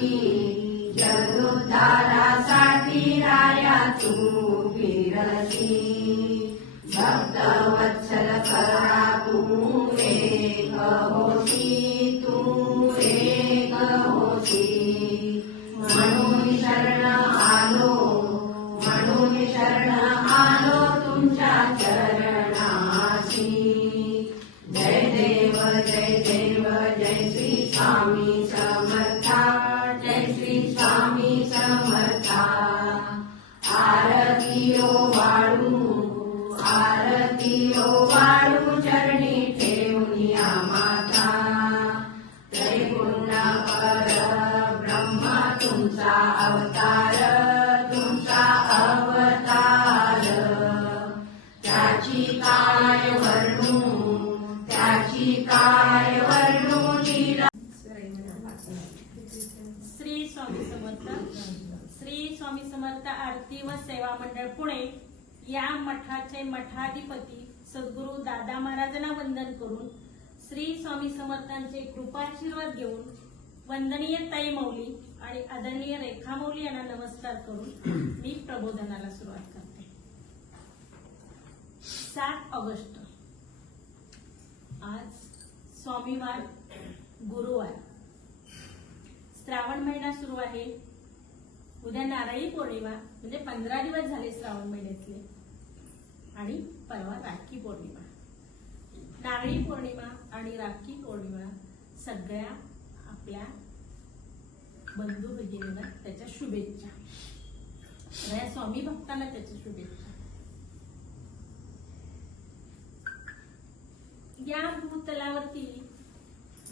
ti. Samarth Shri Swami Samarth आरती व सेवा मंडळ पुणे या मठाचे मठाधिपती सद्गुरू दादा महाराजांना वंदन करून श्री स्वामी समर्थांचे कृपाशीर्वाद घेऊन वंदनीय ताई मौली आणि आदरणीय रेखा मौली यांना नमस्कार करून मी प्रबोधनाला सुरुवात करते. सात ऑगस्ट. आज स्वामीवार गुरुवार. श्रावण महिना सुरू आहे. उद्या नारळी पौर्णिमा म्हणजे पंधरा दिवस झाले श्रावण महिन्यातले. आणि परवा राखी पौर्णिमा. नारळी पौर्णिमा आणि राखी पौर्णिमा सगळ्या आपल्या बंधू भगिनीला त्याच्या शुभेच्छा. सगळ्या स्वामी भक्तांना त्याच्या शुभेच्छा. या भूतलावरती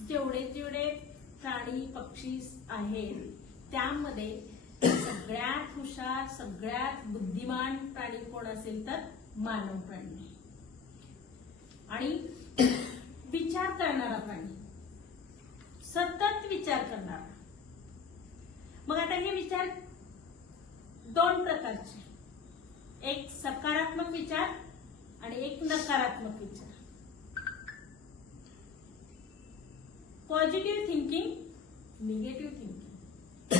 जेवढे जेवढे प्राणी पक्षी आहेत. त्यामध्ये सगळ्यात हुशार सगळ्यात बुद्धिमान प्राणी कोण असेल तर मानव प्राणी. आणि विचार करणारा प्राणी. सतत विचार करणारा. मग आता हे विचार दोन प्रकारचे. एक सकारात्मक विचार आणि एक नकारात्मक विचार. पॉझिटिव्ह थिंकिंग निगेटिव्ह थिंकिंग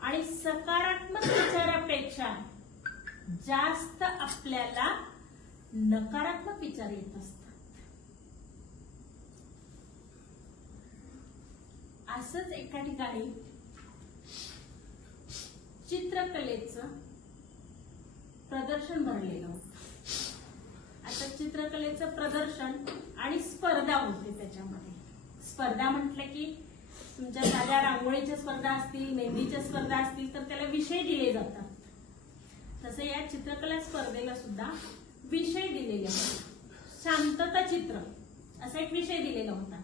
आणि सकारात्मक विचारापेक्षा जास्त आपल्याला नकारात्मक विचार येत असतात. असंच एका ठिकाणी चित्रकलेचं प्रदर्शन भरलेलं होतं. आता चित्रकलेचं प्रदर्शन आणि स्पर्धा होते त्याच्यामध्ये. स्पर्धा म्हटलं की तुमच्या साध्या रांगोळीच्या स्पर्धा असतील मेहंदीच्या स्पर्धा असतील तर त्याला विषय दिले जातात. तसं या चित्रकला स्पर्धेला सुद्धा विषय दिलेले शांतता चित्र असा एक विषय दिलेला होता.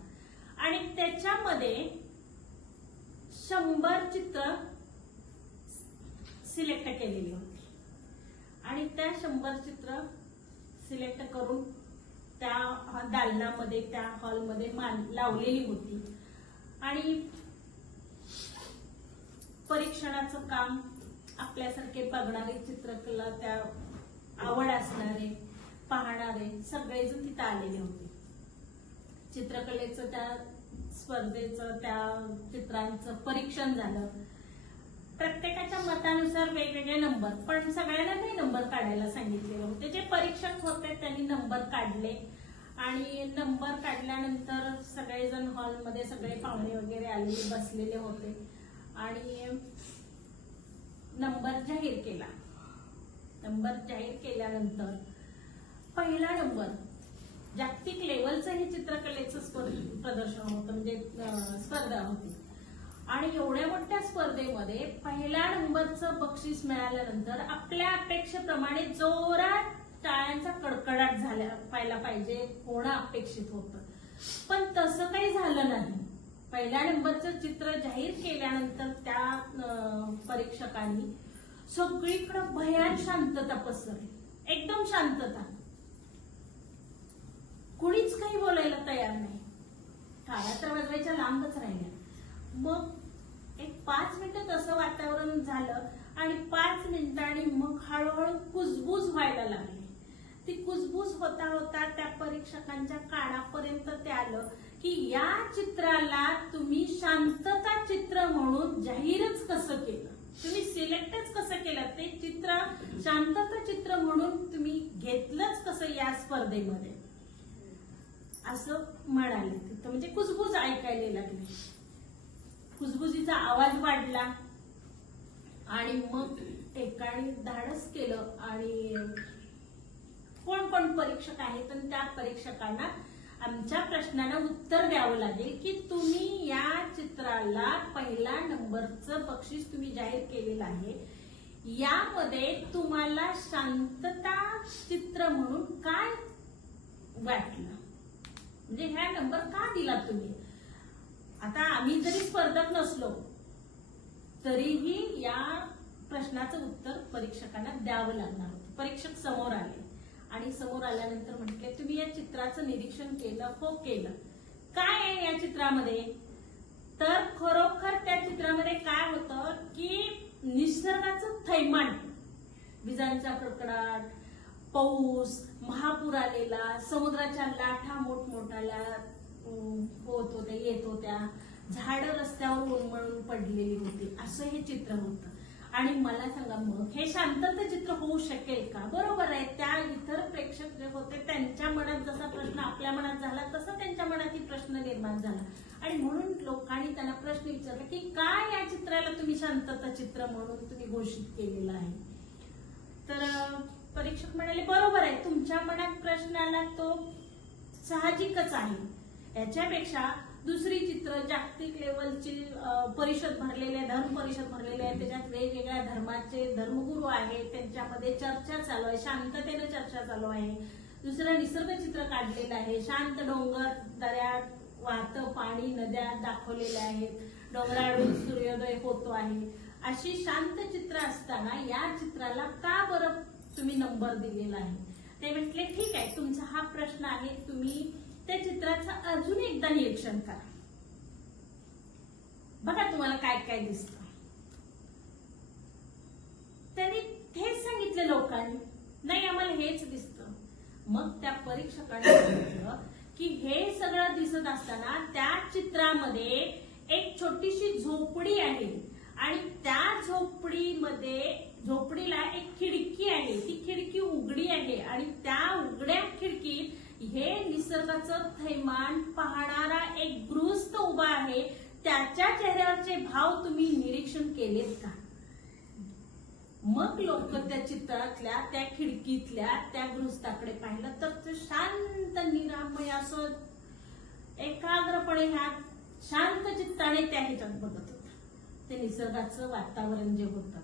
आणि त्याच्यामध्ये शंभर चित्र सिलेक्ट केलेली होती. आणि त्या शंभर चित्र सिलेक्ट करून दालनामध्ये त्या हॉलमध्ये मान लावलेली होती. आणि परीक्षणाचं काम आपल्यासारखे बघणारे चित्रकला त्या आवड असणारे पाहणारे सगळेजण तिथं आलेले होते. चित्रकलेचं त्या स्पर्धेचं त्या चित्रांचं परीक्षण झालं. प्रत्येकाच्या मतानुसार वेगवेगळे नंबर पण सगळ्यांना नाही नंबर काढायला सांगितलेले होते. जे परीक्षक होते त्यांनी नंबर काढले. आणि नंबर काढल्यानंतर सगळेजण हॉलमध्ये सगळे पाहुणे वगैरे आलेले बसलेले होते. आणि नंबर जाहीर केला. नंबर जाहीर केल्यानंतर पहिला नंबर जागतिक लेवलचं हे चित्रकलेचं प्रदर्शन होतं म्हणजे स्पर्धा होती. आणि एवढ्या मोठ्या स्पर्धेमध्ये पहिल्या नंबरचं बक्षीस मिळाल्यानंतर आपल्या अपेक्षेप्रमाणे जोरात टाळ्यांचा कडकडाट झाल्या पाहिला पाहिजे होणं अपेक्षित होतं. पण तसं काही झालं नाही. पहिल्या नंबरचं चित्र जाहीर केल्यानंतर त्या परीक्षकांनी सगळीकडं भयान शांतता पसरली. एकदम शांतता. कुणीच काही बोलायला तयार नाही. टाळ्या तर वाजवायच्या लांबच राहिल्या. मग एक पाच मिनिटं तसं वातावरण झालं आणि पाच मिनिटांनी मग हळूहळू कुजबूज व्हायला लागली. ती कुजबूज होता होता त्या परीक्षकांच्या काळापर्यंत ते आलं की या चित्राला तुम्ही शांतता चित्र म्हणून जाहीरच कसं केलं? तुम्ही सिलेक्टच कसं केलं? ते चित्र शांतता चित्र म्हणून तुम्ही घेतलंच कसं या स्पर्धेमध्ये? असं म्हणाले तिथं म्हणजे कुजबूज ऐकायला लागली. कुजबुजीचा आवाज वाढला आणि मग एकाने धाडस केलं आणि कोण कोण परीक्षक आहेत आणि त्या परीक्षकांना आमच्या प्रश्नाला उत्तर द्यावं लागेल की तुम्ही या चित्राला पहिला नंबरचं बक्षीस तुम्ही जाहीर केलेलं आहे. यामध्ये तुम्हाला शांतता चित्र म्हणून काय वाटलं? म्हणजे ह्या नंबर का दिला तुम्ही? आता आम्ही जरी स्पर्धक नसलो तरीही या प्रश्नाचं उत्तर परीक्षकांना द्यावं लागणार होतं. परीक्षक समोर आले. आणि समोर आल्यानंतर म्हटले तुम्ही या चित्राचं निरीक्षण केलं हो केलं. काय आहे या चित्रामध्ये? तर खरोखर त्या चित्रामध्ये काय होतं की निसर्गाचं थैमान विजांचा कडकडाट पाऊस महापूर आलेला समुद्राच्या लाटा मोठमोठाल्या होत होत्या येत होत्या झाडं रस्त्यावर उन्मळून पडलेली होती असं हे चित्र होतं. आणि मला सांगा मग हे शांतत चित्र होऊ शकेल का? बरोबर आहे त्या इतर प्रेक्षक जे होते त्यांच्या मनात जसा प्रश्न आपल्या मनात झाला तसा त्यांच्या मनातही प्रश्न निर्माण झाला. आणि म्हणून लोकांनी त्यांना प्रश्न विचारला की काय या चित्राला तुम्ही शांतता चित्र म्हणून तुम्ही घोषित केलेलं आहे? तर परीक्षक म्हणाले बरोबर आहे तुमच्या मनात प्रश्न आला तो साहजिकच आहे. याच्यापेक्षा दुसरी चित्र जागतिक लेवलची परिषद भरलेली आहे धर्म परिषद भरलेली आहे. त्याच्यात वेगवेगळ्या धर्माचे धर्मगुरू आहेत. त्यांच्यामध्ये चर्चा चालू आहे. शांततेनं चर्चा चालू आहे. दुसरं निसर्ग चित्र काढलेलं आहे. शांत डोंगर दऱ्या वाहतं पाणी नद्या दाखवलेल्या आहेत. डोंगराळून सूर्योदय होतो आहे. अशी शांत चित्र असताना या चित्राला का बरं तुम्ही नंबर दिलेला आहे? ते म्हटले ठीक आहे. तुमचा हा प्रश्न आहे. तुम्ही त्या चित्राचं अजून एकदा निरीक्षण करा. बघा तुम्हाला काय काय दिसतं. त्यांनी हेच सांगितले लोकांनी नाही आम्हाला हेच दिसत. मग त्या परीक्षकाने सांगितलं की हे सगळं दिसत असताना त्या चित्रामध्ये एक छोटीशी झोपडी आहे आणि त्या झोपडीमध्ये झोपडीला एक खिडकी आहे. ती खिडकी उघडी आहे आणि त्या उघड्या खिडकीत हे निसर्गाचं थैमान पाहणारा एक गृहस्थ उभा आहे. त्याच्या चेहऱ्यावरचे भाव तुम्ही निरीक्षण केलेत का? मग लोक त्या चित्रातल्या त्या खिडकीतल्या त्या गृहस्थाकडे पाहिलं तर ते शांत निरामय असं एकाग्रपणे ह्या शांत चित्ताने त्या ह्याच्यात बघत होता. ते निसर्गाचं वातावरण जे होतं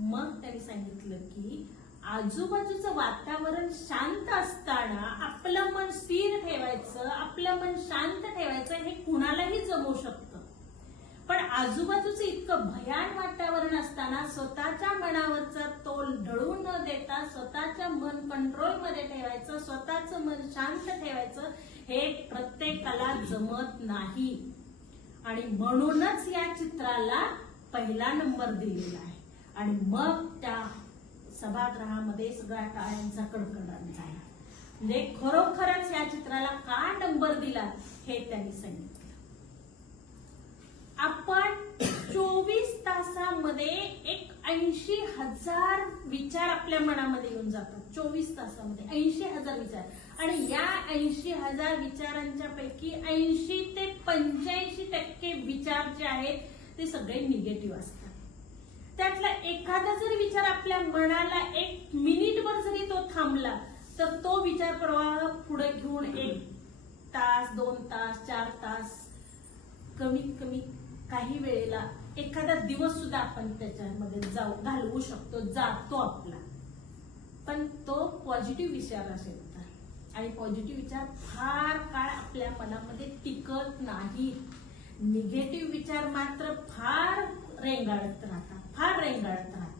मग त्यांनी सांगितलं की आजूबाजूचं वातावरण शांत असताना आपलं मन स्थिर ठेवायचं आपलं मन शांत ठेवायचं हे कुणालाही जमू शकतं. पण आजूबाजूचं इतकं भयान वातावरण असताना स्वतःच्या मनावरचा तोल ढळू न देता स्वतःच्या मन कंट्रोलमध्ये ठेवायचं स्वतःचं मन शांत ठेवायचं हे प्रत्येकाला जमत नाही. आणि म्हणूनच या चित्राला पहिला नंबर दिलेला आहे. आणि मग त्या सभागृहामध्ये सगळ्या टाळ्यांचा कडकडाट झाला म्हणजे खरोखरच या चित्राला का नंबर दिला हे त्यांनी सांगितलं. आपण चोवीस तासामध्ये एक ऐंशी हजार विचार आपल्या मनामध्ये येऊन जातात. चोवीस तासामध्ये ऐंशी हजार विचार. आणि या ऐंशी हजार विचारांच्या पैकी ऐंशी ते पंच्याऐंशी टक्के विचार जे आहेत ते सगळे निगेटिव्ह असतात. त्यातला एखादा जरी विचार आपल्या मनाला एक मिनिटभर जरी तो थांबला तर तो विचार प्रवाह पुढे घेऊन एक तास दोन तास चार तास कमीत कमी काही वेळेला एखादा दिवस सुद्धा आपण त्याच्यामध्ये जाऊ घालवू शकतो जातो आपला. पण तो पॉझिटिव्ह विचार असेल तर आणि पॉझिटिव्ह विचार फार काळ आपल्या मनामध्ये टिकत नाही. निगेटिव्ह विचार मात्र फार रेंगाळत राहतात. फार रेंगाळत राहतात.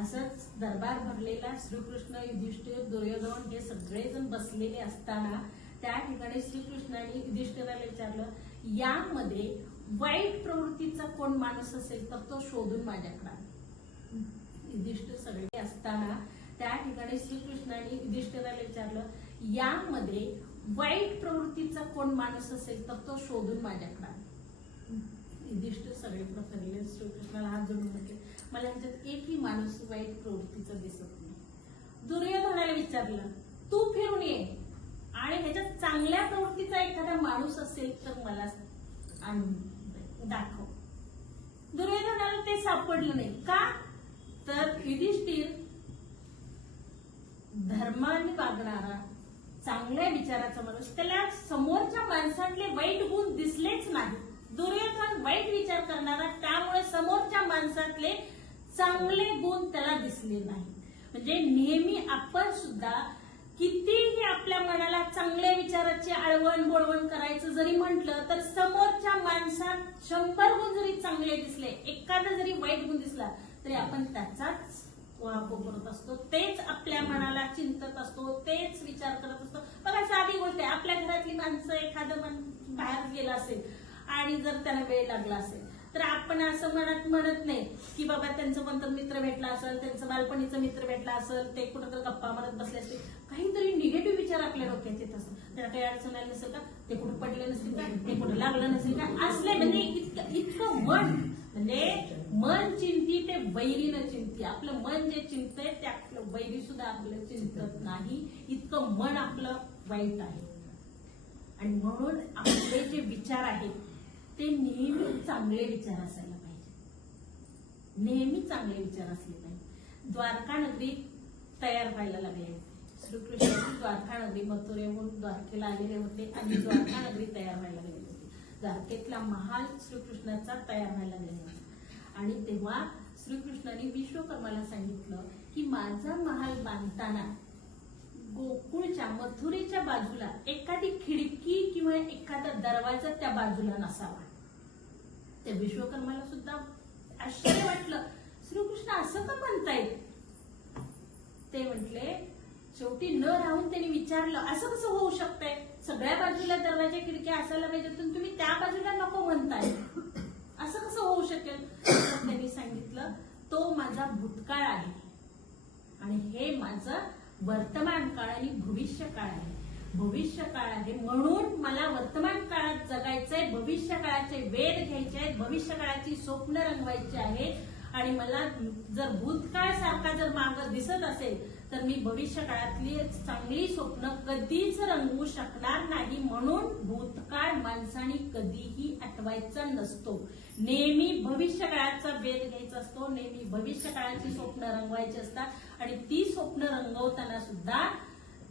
असंच दरबार भरलेला श्रीकृष्ण युधिष्ठिर दुर्योधन हे सगळेजण बसलेले असताना त्या ठिकाणी श्रीकृष्णाने युधिष्ठिराला विचारलं यामध्ये वाईट प्रवृत्तीचा कोण माणूस असेल तर तो शोधून माझ्याकडे युधिष्ठिर सगळे असताना त्या ठिकाणी श्रीकृष्णाने युधिष्ठिराला विचारलं यामध्ये वाईट प्रवृत्तीचा कोण माणूस असेल तर तो शोधून माझ्याकडे युधिष्ठ युधिष्ठिर सगळीकडे श्रीकृष्णाला हात जोडून म्हटले मला यांच्यात एकही माणूस वाईट प्रवृत्तीचा दिसत नाही. दुर्योधनाला विचारलं तू फिरून ये. आणि ह्याच्यात चांगल्या प्रवृत्तीचा एखादा माणूस असेल तर मला आणून दाखव. दुर्योधनाला ते सापडलं नाही. का? तर युधिष्ठिर धर्माने वागणारा चांगल्या विचाराचा माणूस त्याला समोरच्या माणसातले वाईट गुण दिसलेच नाही दुर्योधन वाईट विचार करणारा त्यामुळे समोरच्या माणसातले चांगले गुण त्याला दिसले नाही म्हणजे नेहमी आपण सुद्धा कितीही आपल्या मनाला चांगल्या विचाराची आळवण बोळवण करायचं जरी म्हटलं तर समोरच्या माणसात शंभर गुण जरी चांगले दिसले एखादा जरी वाईट गुण दिसला तरी आपण त्याचाच वापर करत असतो. तेच आपल्या मनाला चिंतत असतो तेच विचार करत असतो. बघा साधी गोष्ट आहे. आपल्या घरातली माणसं एखादं मन बाहेर गेलं असेल आणि जर त्याला वेळ लागला असेल तर आपण असं म्हणत म्हणत नाही की बाबा त्यांचं कोणतं मित्र भेटला असेल त्यांचं बालपणीचं मित्र भेटला असेल ते कुठं तर गप्पा मारत बसले असतील. काहीतरी निगेटिव्ह विचार आपल्या डोक्यात येत असतात. त्याला काही अडचण आली नसेल का? ते कुठं पडले नसेल का? ते कुठं लागलं नसेल का? असले म्हणजे इतकं इतकं मन म्हणजे मन चिंती ते वैरीनं चिंती. आपलं मन जे चिंतय ते आपलं वैरी सुद्धा आपलं चिंतत नाही. इतकं मन आपलं वाईट आहे. आणि म्हणून आपले जे विचार आहेत ते नेहमी चांगले विचार असायला पाहिजे. नेहमी चांगले विचार असले पाहिजे. द्वारका नगरी तयार व्हायला लागले. होते श्रीकृष्ण द्वारका नगरी मथुरेहून द्वारकेला आलेले होते आणि द्वारका नगरी तयार व्हायला लागली होती. द्वारकेतला महाल श्रीकृष्णाचा तयार व्हायला लागलेला होता. आणि तेव्हा श्रीकृष्णाने विश्वकर्माला सांगितलं की माझा महाल बांधताना गोकुळच्या मथुरेच्या बाजूला एखादी खिडकी किंवा एखादा दरवाजा त्या बाजूला नसावा. त्या विश्वकर्माला सुद्धा आश्चर्य वाटलं. श्रीकृष्ण असं का म्हणतायत? ते म्हटले शेवटी न राहून त्यांनी विचारलं असं कसं होऊ शकतंय? सगळ्या बाजूला दरवाजा खिडक्या असायला पाहिजे पण तुम्ही त्या बाजूला नको म्हणताय. असं कसं होऊ शकेल? त्यांनी सांगितलं तो माझा भूतकाळ आहे आणि हे माझं वर्तमान काळ आणि भविष्य काळ आहे. भविष्य काळ आहे म्हणून मला वर्तमान काळात जगायचंय भविष्य काळाचे वेध घ्यायचे आहेत भविष्य काळाची स्वप्न रंगवायची आहे. आणि मला जर भूतकाळ सारखा जर मार्ग दिसत असेल तर मी भविष्य काळातली चांगली स्वप्न कधीच रंगवू शकणार नाही. म्हणून भूतकाळ माणसाने कधीही आठवायचा नसतो. नेहमी भविष्य काळाचा वेध घ्यायचा असतो नेहमी भविष्य काळाची स्वप्न रंगवायची असतात. आणि ती स्वप्न रंगवताना सुद्धा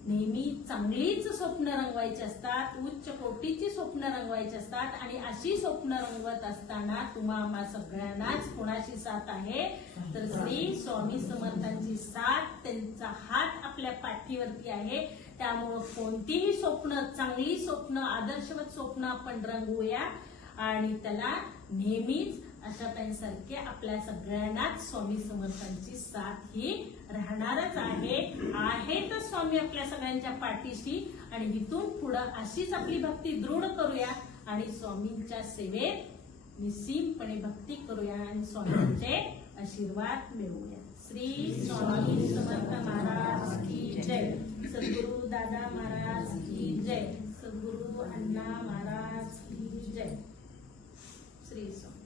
नेहमी चांगलीच स्वप्न रंगवायची असतात उच्च कोटीची स्वप्न रंगवायची असतात आणि अशी स्वप्न रंगवत असताना तुम्हा आम्हा सगळ्यांनाच कुणाची साथ आहे? तर श्री स्वामी समर्थांची साथ त्यांचा हात आपल्या पाठीवरती आहे. त्यामुळं कोणतीही स्वप्न चांगली स्वप्न आदर्शवत स्वप्न आपण रंगवूया. आणि त्याला नेहमीच अशा ताईंसारखे आपल्या सगळ्यांनाच स्वामी समर्थांची साथ ही राहणारच आहे. तर स्वामी आपल्या सगळ्यांच्या पाठीशी. आणि इथून पुढं अशीच आपली भक्ती दृढ करूया. आणि स्वामींच्या सेवेत निसीमपणे भक्ती करूया. आणि स्वामींचे आशीर्वाद मिळवूया. श्री स्वामी समर्थ महाराज की जय. सद्गुरु दादा महाराज की जय. सद्गुरु अण्णा महाराज की जय श्री स्वामी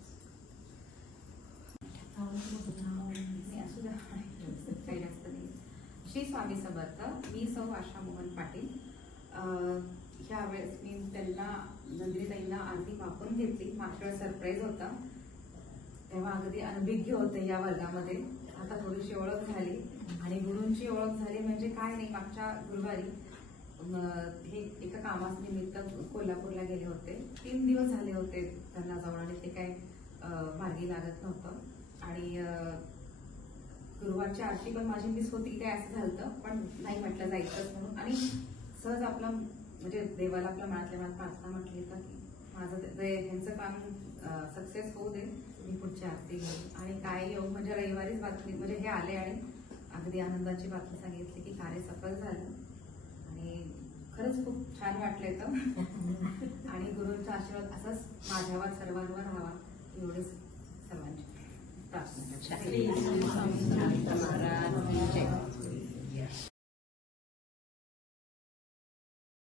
काही जास्त नाही. श्री स्वामी समर्थ मी सौ आशा मोहन पाटील ह्या वेळेस मी त्यांना नंदिनीताईंना आधी वापरून घेतली. मागच्या वेळेस सरप्राईज होता. तेव्हा अगदी अनभिज्ञ होते या वर्गामध्ये. आता थोडीशी ओळख झाली. आणि गुरूंची ओळख झाली म्हणजे काय नाही मागच्या गुरुवारी हे एका कामानिमित्त कोल्हापूरला गेले होते. तीन दिवस झाले होते त्यांना जाऊन आणि ते काय मार्गी लागत नव्हतं. आणि अं, गुरुवारची आरती पण माझी मिस होती काय असं झालं पण नाही म्हटलं जायचंच म्हणून. आणि सहज आपलं म्हणजे देवाला आपल्या मनातल्या मनात प्रार्थना म्हटली का की माझं ह्यांचं काम सक्सेस होऊ दे मी पुढची आरती घेईन. आणि काय योग म्हणजे रविवारीच बातमी म्हणजे हे आले आणि अगदी आनंदाची बातमी सांगितली की कार्य सफल झालं. आणि खरंच खूप छान वाटलं इथं. आणि गुरुंचा आशीर्वाद असाच माझ्यावर सर्वांवर राहावा एवढीच सर्वांची. Please do something, Tamara. Check.